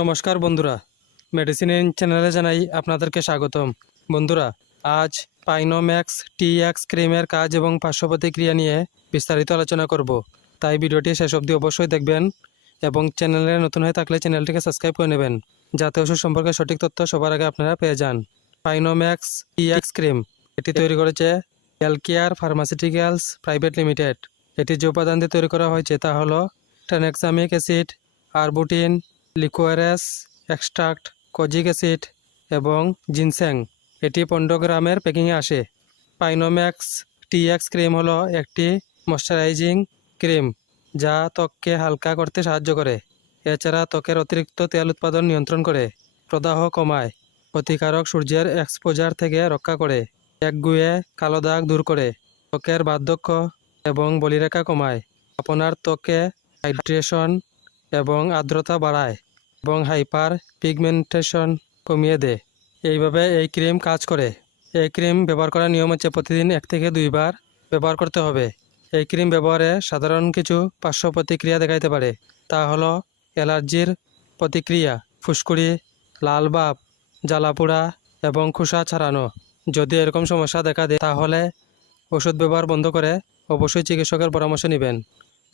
নমস্কার বন্ধুরা। মেডিসিন চ্যানেলে জানাই আপনাদেরকে স্বাগতম। বন্ধুরা, আজ পাইনোম্যাক্স টি এক্স ক্রিমের কাজ এবং পার্শ্ব প্রতিক্রিয়া নিয়ে বিস্তারিত আলোচনা করব। তাই ভিডিওটি শেষ অবধি অবশ্যই দেখবেন এবং চ্যানেলে নতুন হয়ে থাকলে চ্যানেলটিকে সাবস্ক্রাইব করে নেবেন, যাতে ওষুধ সম্পর্কে সঠিক তথ্য সবার আগে আপনারা পেয়ে যান। পাইনোম্যাক্স টি এক্স ক্রিম এটি তৈরি করেছে হেলকেয়ার ফার্মাসিউটিক্যালস প্রাইভেট লিমিটেড এটি যে উপাদান দিয়ে তৈরি করা হয়েছে তা হলো tranexamic acid arbutin licorice, extract, kojic acid এবং জিনস্যাং এটি পনেরো গ্রামের প্যাকিংয়ে আসে। পাইনোম্যাক্স টিএক্স ক্রিম হলো একটি ময়শ্চারাইজিং ক্রিম যা ত্বককে হালকা করতে সাহায্য করে। এছাড়া ত্বকের অতিরিক্ত তেল উৎপাদন নিয়ন্ত্রণ করে, প্রদাহ কমায়, ক্ষতিকারক সূর্যের এক্সপোজার থেকে রক্ষা করে একগুয়ে কালো দাগ দূর করে, ত্বকের বার্ধক্য এবং বলিরেখা কমায়। আপনার ত্বকে হাইড্রেশন এবং আর্দ্রতা বাড়ায় এবং হাইপার পিগমেন্টেশন কমিয়ে দেয়। এইভাবে এই ক্রিম কাজ করে। এই ক্রিম ব্যবহার করার নিয়ম হচ্ছে প্রতিদিন এক থেকে দুইবার ব্যবহার করতে হবে। এই ক্রিম ব্যবহারে সাধারণ কিছু পার্শ্ব প্রতিক্রিয়া দেখাইতে পারে। তা হলো অ্যালার্জির প্রতিক্রিয়া, ফুসকুড়ি, লাল ভাব, জ্বালাপোড়া এবং খোসা ছাড়ানো। যদি এরকম সমস্যা দেখা দেয়, তাহলে ওষুধ ব্যবহার বন্ধ করে অবশ্যই চিকিৎসকের পরামর্শ নেবেন।